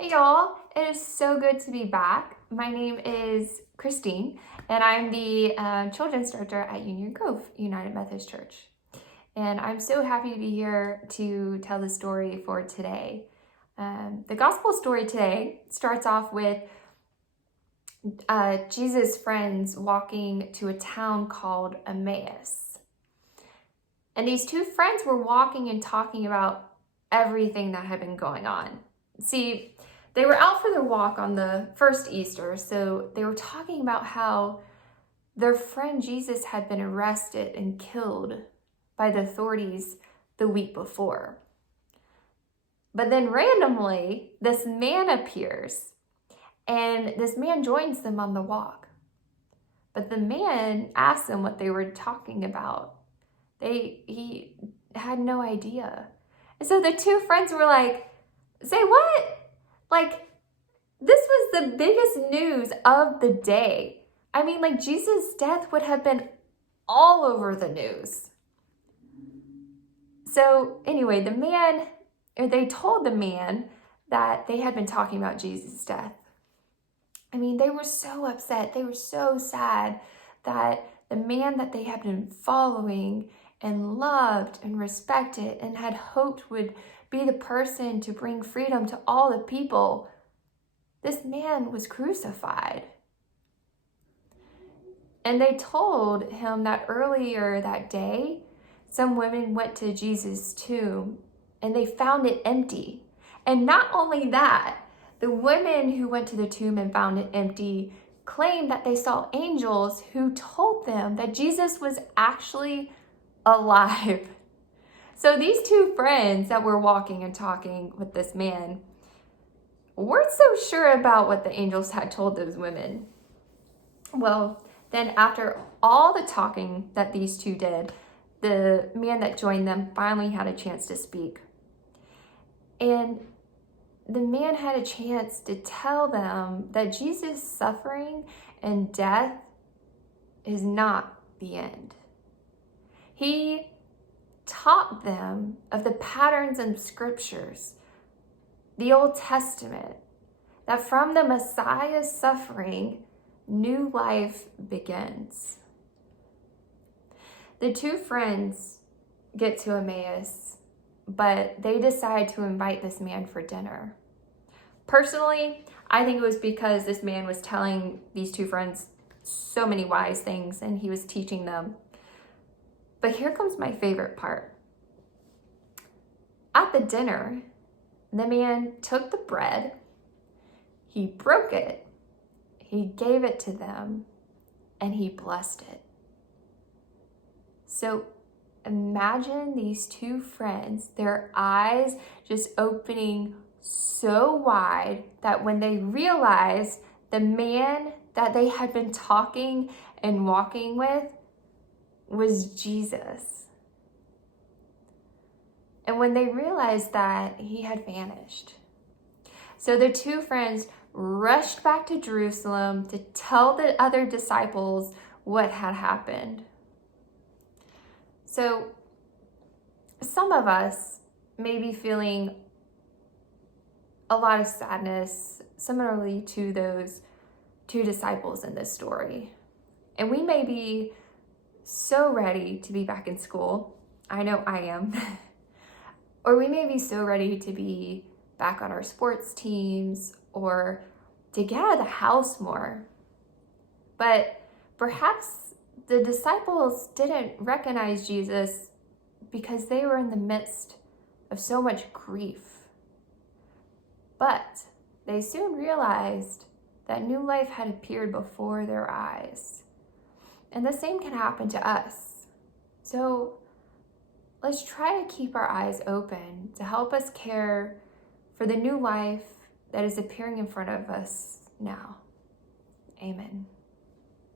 Hey y'all, it is so good to be back. My name is Christine, and I'm the children's director at Union Grove United Methodist Church. And I'm so happy to be here to tell the story for today. The gospel story today starts off with Jesus' friends walking to a town called Emmaus. And these two friends were walking and talking about everything that had been going on. See, they were out for their walk on the first Easter, so they were talking about how their friend Jesus had been arrested and killed by the authorities the week before. But then randomly, this man appears, and this man joins them on the walk. But the man asked them what they were talking about. He had no idea. And so the two friends were like, say what? Like, this was the biggest news of the day. I mean, like, Jesus' death would have been all over the news. So anyway, they told the man that they had been talking about Jesus' death. I mean, they were so upset. They were so sad that the man that they had been following and loved and respected and had hoped would be the person to bring freedom to all the people, this man was crucified. And they told him that earlier that day, some women went to Jesus' tomb and they found it empty. And not only that, the women who went to the tomb and found it empty claimed that they saw angels who told them that Jesus was actually alive. So these two friends that were walking and talking with this man weren't so sure about what the angels had told those women. Well, then after all the talking that these two did, the man that joined them finally had a chance to speak. And the man had a chance to tell them that Jesus' suffering and death is not the end. He taught them of the patterns in scriptures, the Old Testament, that from the Messiah's suffering, new life begins. The two friends get to Emmaus, but they decide to invite this man for dinner. Personally, I think it was because this man was telling these two friends so many wise things and he was teaching them. But here comes my favorite part. At the dinner, the man took the bread, he broke it, he gave it to them, and he blessed it. So imagine these two friends, their eyes just opening so wide that when they realized the man that they had been talking and walking with was Jesus. And when they realized that, he had vanished. So the two friends rushed back to Jerusalem to tell the other disciples what had happened. So some of us may be feeling a lot of sadness, similarly to those two disciples in this story. And we may be so ready to be back in school. I know I am. Or we may be so ready to be back on our sports teams or to get out of the house more. But perhaps the disciples didn't recognize Jesus because they were in the midst of so much grief. But they soon realized that new life had appeared before their eyes. And the same can happen to us. So let's try to keep our eyes open to help us care for the new life that is appearing in front of us now. Amen.